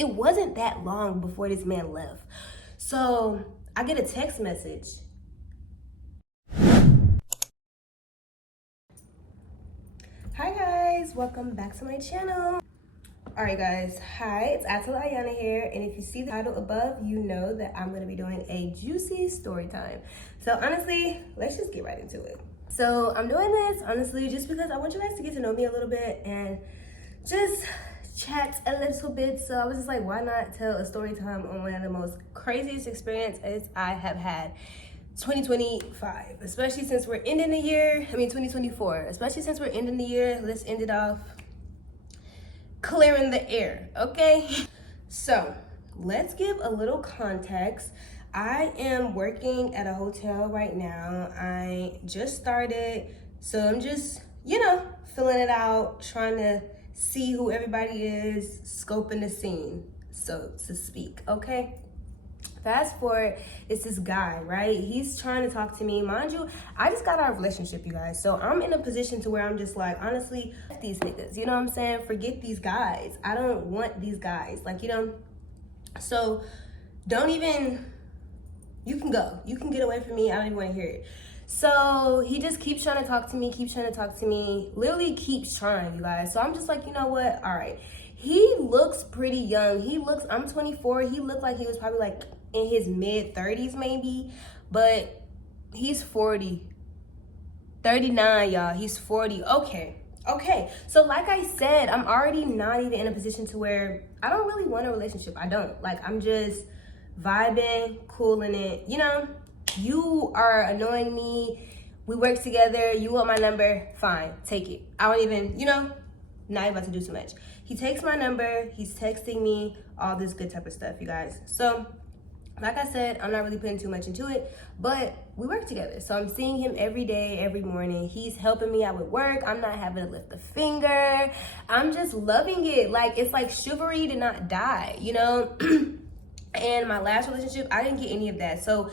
it wasn't that long before this man left. So I get a text message. Hi guys, welcome back to my channel. All right guys, hi, it's Atala Ayana here, and if you see the title above, you know that I'm gonna be doing a juicy story time. So honestly, let's just get right into it. So I'm doing this honestly just because I want you guys to get to know me a little bit and just chat a little bit. So I was just like, why not tell a story time on one of the most craziest experiences I have had 2025, especially since we're ending the year. 2024, especially since we're ending the year. Let's end it off clearing the air, okay? So let's give a little context. I am working at a hotel right now. I just started, so I'm just, filling it out, trying to see who everybody is, scoping the scene, so to speak, okay? Fast forward, it's this guy, right? He's trying to talk to me. Mind you, I just got out of a relationship, you guys. So I'm in a position to where I'm just like, honestly, F these niggas, you know what I'm saying? Forget these guys. I don't want these guys. So don't even, you can go. You can get away from me. I don't even want to hear it. So he just keeps trying to talk to me, literally keeps trying, you guys. So I'm just like, you know what? All right. He looks pretty young. I'm 24. He looked like he was probably like in his mid 30s maybe, but he's 40. 39, y'all. He's 40. Okay. So like I said, I'm already not even in a position to where I don't really want a relationship. I don't. Like, I'm just vibing, cooling it. You are annoying me. We work together. You want my number? Fine. Take it. I don't even, not about to do too much. He takes my number. He's texting me, all this good type of stuff, you guys. So like I said, I'm not really putting too much into it, but we work together. So I'm seeing him every day, every morning. He's helping me out with work. I'm not having to lift a finger. I'm just loving it. Like, it's like chivalry did not die, And my last relationship, I didn't get any of that. So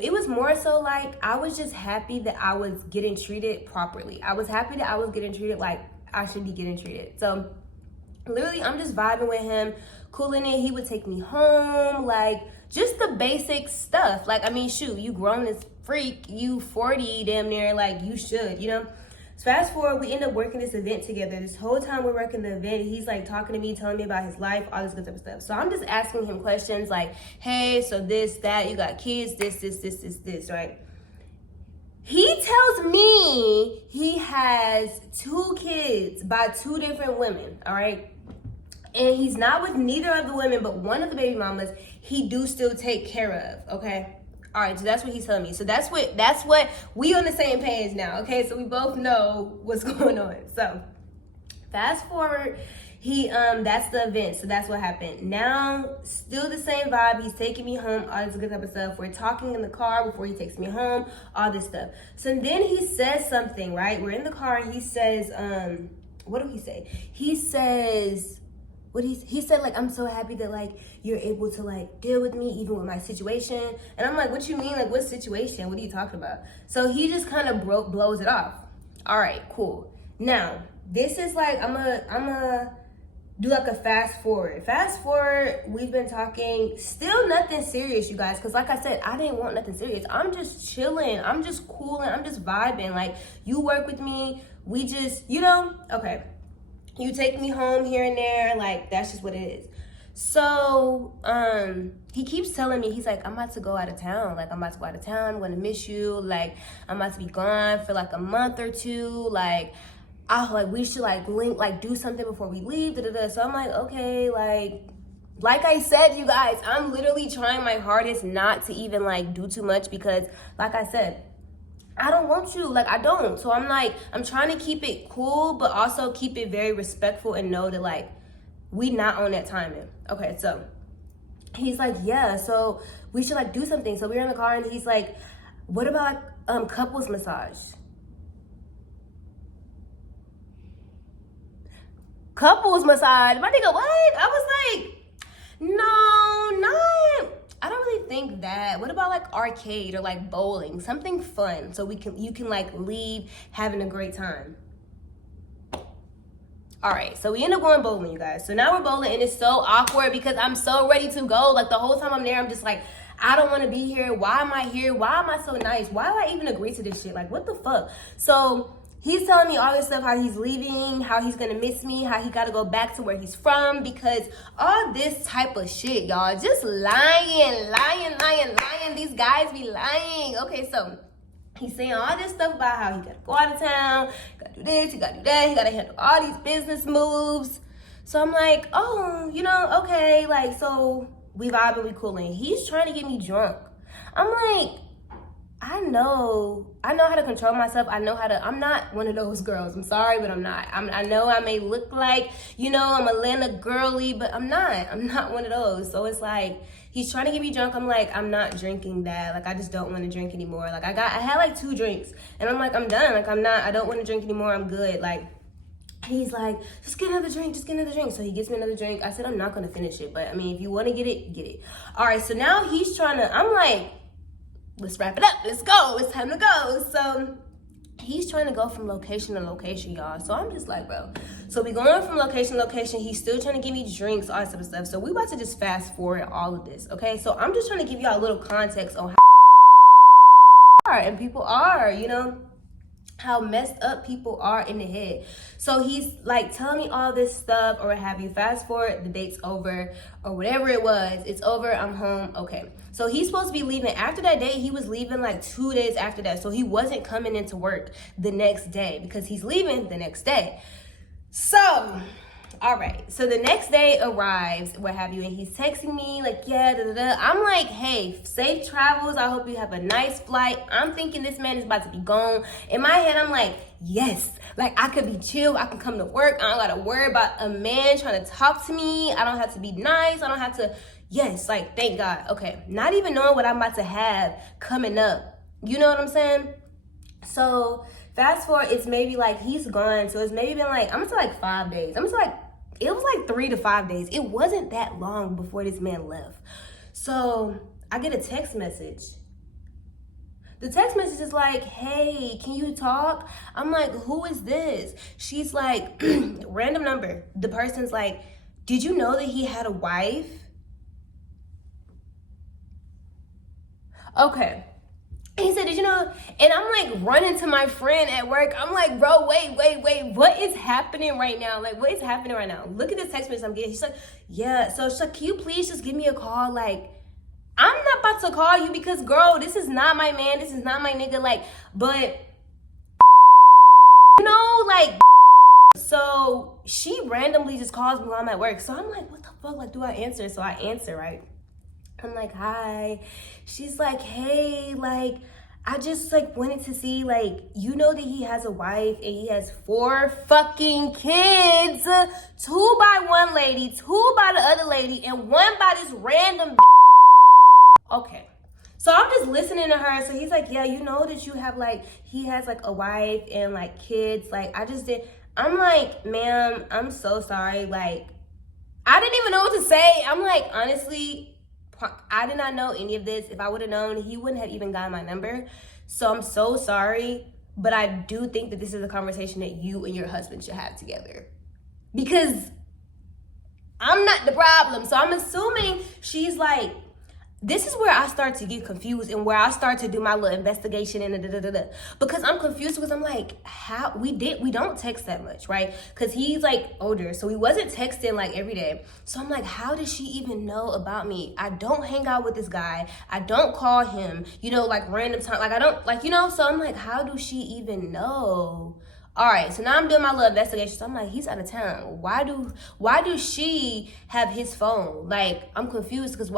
it was more so like, I was just happy that I was getting treated properly. I was happy that I was getting treated like I should be getting treated. So literally, I'm just vibing with him, cooling it. He would take me home, like just the basic stuff. Like, shoot, you grown as freak, you 40 damn near, like you should, So fast forward, we end up working this event together. This whole time we're working the event, he's like talking to me, telling me about his life, all this good type of stuff. So I'm just asking him questions like, hey, so this, that, you got kids, this, right? He tells me he has 2 kids by 2 different women, all right? And he's not with neither of the women, but one of the baby mamas he do still take care of, okay? All right, so that's what he's telling me. So that's what we on the same page now, okay? So we both know what's going on. So fast forward, that's the event. So that's what happened. Now, still the same vibe. He's taking me home, all this good type of stuff. We're talking in the car before he takes me home, all this stuff. So then he says something, right? We're in the car and he says, what do he say? He says, he said, like, I'm so happy that, like, you're able to, like, deal with me even with my situation. And I'm like, what you mean? Like, what situation? What are you talking about? So he just kind of blows it off. All right, cool. Now, this is like, I'm a do like a fast forward. Fast forward, we've been talking, still nothing serious, you guys. Because like I said, I didn't want nothing serious. I'm just chilling. I'm just cooling. I'm just vibing. Like, you work with me. We just, okay. You take me home here and there, like, that's just what it is. So, he keeps telling me, he's like, I'm about to go out of town. Like, I'm gonna miss you. Like, I'm about to be gone for like a month or 2. Like, we should like link, like do something before we leave. So I'm like, okay, like I said, you guys, I'm literally trying my hardest not to even like do too much because, like I said, I don't want you. Like, I don't. So I'm like, I'm trying to keep it cool, but also keep it very respectful and know that, like, we not on that timing. Okay, so he's like, yeah, so we should, like, do something. So we're in the car, and he's like, what about, like, couples massage? Couples massage? My nigga, what? I was like, no, not... I don't really think that. What about like arcade or like bowling? Something fun so you can like leave having a great time. All right, so we end up going bowling, you guys. So now we're bowling, and it's so awkward because I'm so ready to go. Like, the whole time I'm there, I'm just like, I don't want to be here. Why am I here? Why am I so nice? Why do I even agree to this shit? Like, what the fuck? So he's telling me all this stuff, how he's leaving, how he's gonna miss me, how he gotta go back to where he's from, because all this type of shit, y'all, just lying. These guys be lying. Okay, so he's saying all this stuff about how he gotta go out of town, gotta do this, he gotta do that, he gotta handle all these business moves. So I'm like, oh, you know, okay, like, so we vibing, we cooling. He's trying to get me drunk. I'm like, I know how to control myself. I'm not one of those girls. I'm sorry, but I'm not. I know I may look like, you know, I'm Atlanta girly, but I'm not one of those. So it's like, he's trying to get me drunk. I'm like, I'm not drinking that. Like, I just don't want to drink anymore. Like, I had like 2 drinks, and I'm like, I'm done. Like, I don't want to drink anymore. I'm good. Like, he's like, just get another drink. So he gets me another drink. I said, I'm not going to finish it. But I mean, if you want to get it, get it. All right. So now he's trying to, I'm like, let's wrap it up. Let's go. It's time to go. So he's trying to go from location to location, y'all. So I'm just like, bro. So we going from location to location. He's still trying to give me drinks, all that type of stuff. So we about to just fast forward all of this, okay? So I'm just trying to give y'all a little context on how and people are, you know, how messed up people are in the head. So he's like telling me all this stuff, or have you fast forward, the date's over, or whatever it was, it's over, I'm home, okay. So he's supposed to be leaving after that date. He was leaving like 2 days after that. So he wasn't coming into work the next day because he's leaving the next day. So, all right. So the next day arrives, what have you, and he's texting me like, yeah, da, da, da. I'm like, hey, safe travels. I hope you have a nice flight. I'm thinking this man is about to be gone. In my head, I'm like, yes, like I could be chill. I can come to work. I don't got to worry about a man trying to talk to me. I don't have to be nice. I don't have to, yes, like, thank God. Okay. Not even knowing what I'm about to have coming up. You know what I'm saying? So fast forward, it's maybe like he's gone. So it's maybe been like, I'm gonna say like 5 days. I'm gonna say like, it was like 3 to 5 days. It wasn't that long before this man left. So I get a text message. The text message is like, hey, can you talk? I'm like, who is this? She's like, random number. The person's like, did you know that he had a wife? Okay. He said, did you know? And I'm like running to my friend at work. I'm like, bro, wait. What is happening right now? Like, what is happening right now? Look at this text message I'm getting. She's like, yeah. So she's like, can you please just give me a call? Like, I'm not about to call you because, girl, this is not my man. This is not my nigga. Like, but, you know, like, so she randomly just calls me while I'm at work. So I'm like, what the fuck? Like, do I answer? So I answer, right? I'm like, hi. She's like, hey, like, I just like wanted to see, like, you know that he has a wife and he has 4 fucking kids. 2 by one lady, 2 by the other lady, and 1 by this random. Okay. So I'm just listening to her. So he's like, yeah, you know that you have like, he has like a wife and like kids. Like, I just did. I'm like, ma'am, I'm so sorry. Like, I didn't even know what to say. I'm like, honestly, I did not know any of this. If I would have known, he wouldn't have even gotten my number. So I'm so sorry. But I do think that this is a conversation that you and your husband should have together. Because I'm not the problem. So I'm assuming she's like, this is where I start to get confused and where I start to do my little investigation and because I'm confused because I'm like, how we don't text that much, right? Because he's like older, so he wasn't texting like every day. So I'm like, how does she even know about me? I don't hang out with this guy. I don't call him, you know, like random time. Like I don't like, you know, so I'm like, how does she even know? All right, so now I'm doing my little investigation. So I'm like, he's out of town. Why do she have his phone? Like, I'm confused because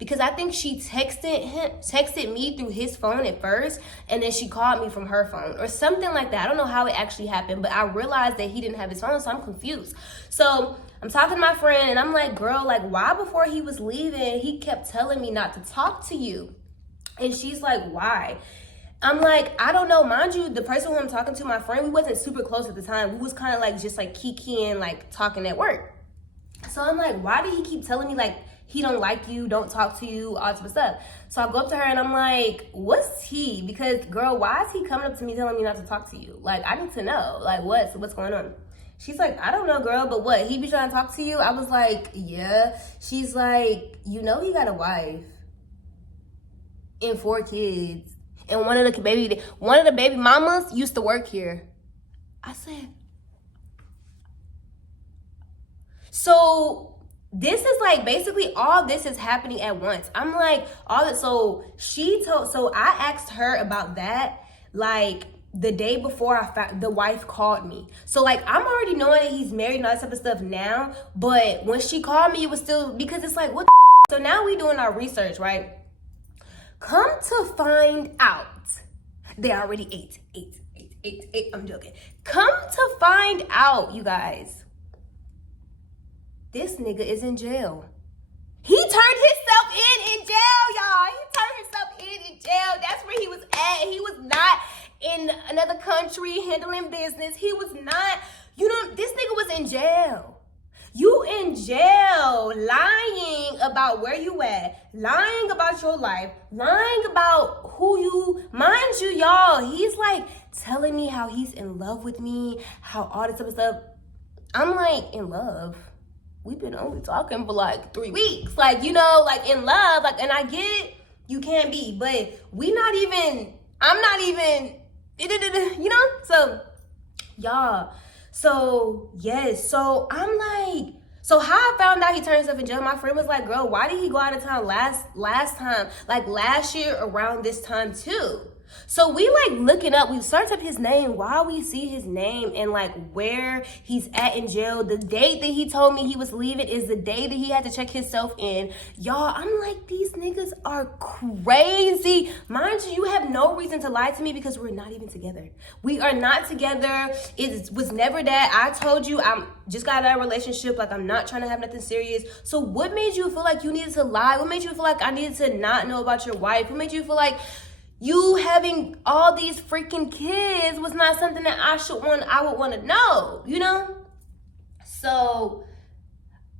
because I think she texted me through his phone at first, and then she called me from her phone or something like that. I don't know how it actually happened, but I realized that he didn't have his phone, so I'm confused. So I'm talking to my friend, and I'm like, girl, like, why before he was leaving, he kept telling me not to talk to you? And she's like, why? I'm like, I don't know. Mind you, the person who I'm talking to, my friend, we wasn't super close at the time. We was kind of like just like kikiing, like talking at work. So I'm like, why did he keep telling me like he don't like you, don't talk to you, all type of stuff? So I go up to her and I'm like, what's he? Because girl, why is he coming up to me telling me not to talk to you? Like, I need to know, like what's going on? She's like, I don't know, girl, but what? He be trying to talk to you? I was like, yeah. She's like, you know he got a wife and 4 kids. And one of the baby mamas used to work here. I said, so this is like basically all this is happening at once. I'm like, so I asked her about that like the day before the wife called me. So like I'm already knowing that he's married and all that type of stuff now, but when she called me, it was still, because it's like, what the so now we doing our research, right? Come to find out, they already ate. I'm joking. Come to find out, you guys, this nigga is in jail. He turned himself in jail, y'all. He turned himself in jail. That's where he was at. He was not in another country handling business. He was not, this nigga was in jail. You in jail, lying about where you at, lying about your life, lying about mind you, y'all, he's like telling me how he's in love with me, how all this type of stuff. I'm like, in love? We've been only talking for like 3 weeks. Like, in love, like, and I get it, you can't be, but I'm not even, so, y'all. So, yes. So, I'm like, so how I found out he turned himself in jail, my friend was like, girl, why did he go out of town last time? Like last year around this time too. So we like looking up, we searched up his name while we see his name and like where he's at in jail. The date that he told me he was leaving is the day that he had to check himself in. Y'all, I'm like, these niggas are crazy. Mind you, you have no reason to lie to me because we're not even together. We are not together. It was never that. I told you I'm just got out of a relationship. Like I'm not trying to have nothing serious. So what made you feel like you needed to lie? What made you feel like I needed to not know about your wife? What made you feel like you having all these freaking kids was not something that I would want to know, So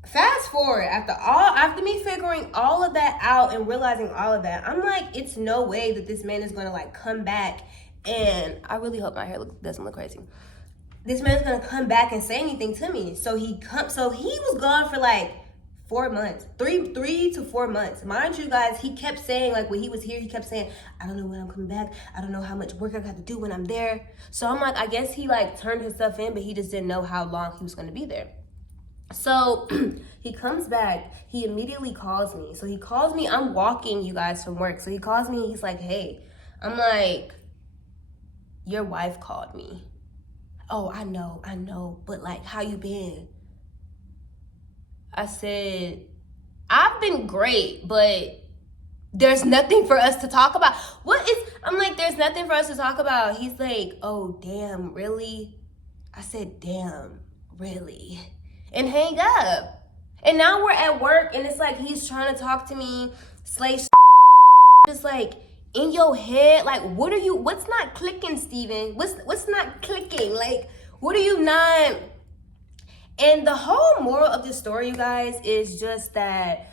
fast forward, after me figuring all of that out and realizing all of that, I'm like, it's no way that this man is gonna like come back, and I really hope my hair doesn't look crazy. This man's gonna come back and say anything to me. So he was gone for like 4 months, 3 to 4 months. Mind you guys, he kept saying, like when he was here, he kept saying, I don't know when I'm coming back. I don't know how much work I got to do when I'm there. So I'm like, I guess he like turned himself in, but he just didn't know how long he was going to be there. So he comes back, he immediately calls me. So he calls me, I'm walking, you guys, from work. So he calls me and he's like, hey. I'm like, your wife called me. Oh, I know, but like, how you been? I said, I've been great, but there's nothing for us to talk about. I'm like, there's nothing for us to talk about. He's like, oh, damn, really? I said, damn, really? And hang up. And now we're at work, and it's like he's trying to talk to me, just like, in your head, like, what's not clicking, Steven? What's not clicking? Like, what are you not... And the whole moral of this story, you guys, is just that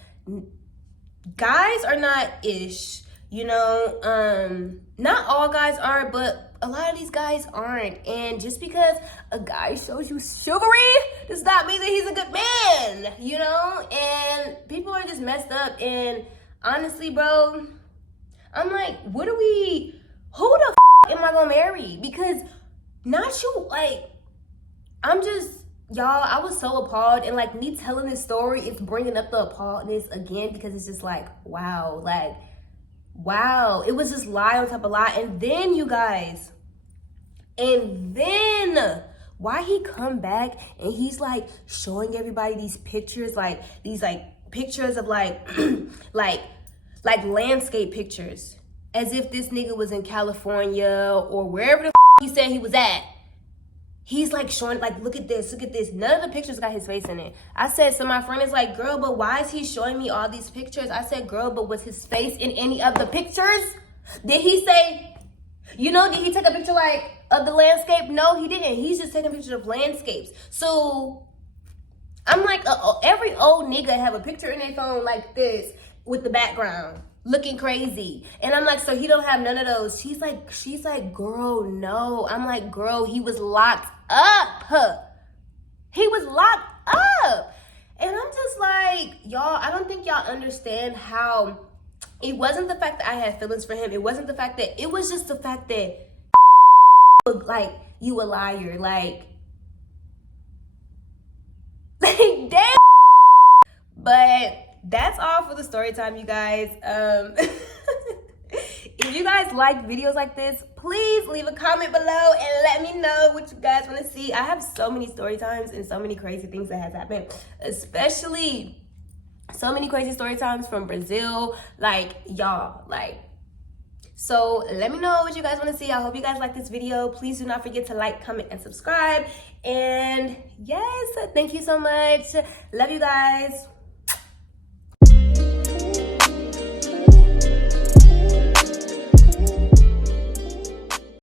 guys are not ish, not all guys are, but a lot of these guys aren't. And just because a guy shows you chivalry does not mean that he's a good man, and people are just messed up. And honestly, bro, I'm like, who the am I gonna marry? Because not you, like, y'all, I was so appalled, and like me telling this story is bringing up the appalledness again, because it's just like, wow, it was just lie on top of lie. And then, you guys, why he come back and he's like showing everybody these pictures, like these like pictures of like like landscape pictures, as if this nigga was in California or wherever the he said he was at. He's like showing, like, look at this. None of the pictures got his face in it. I said, so my friend is like, girl, but why is he showing me all these pictures? I said, girl, but was his face in any of the pictures? Did he say, did he take a picture like of the landscape? No, he didn't. He's just taking pictures of landscapes. So I'm like, every old nigga have a picture in their phone like this with the background, looking crazy. And I'm like, so he don't have none of those. She's like, girl, no. I'm like, girl, he was locked up. He was locked up. And I'm just like, y'all, I don't think y'all understand how it wasn't the fact that I had feelings for him. It wasn't the fact that, it was just the fact that like, you a liar. Like damn. But that's all for the story time, you guys. If you guys like videos like this, please leave a comment below and let me know what you guys want to see. I have so many story times and so many crazy things that has happened, especially so many crazy story times from Brazil. Like, y'all, like, so let me know what you guys want to see. I hope you guys like this video. Please do not forget to like, comment, and subscribe. And yes, thank you so much. Love you guys.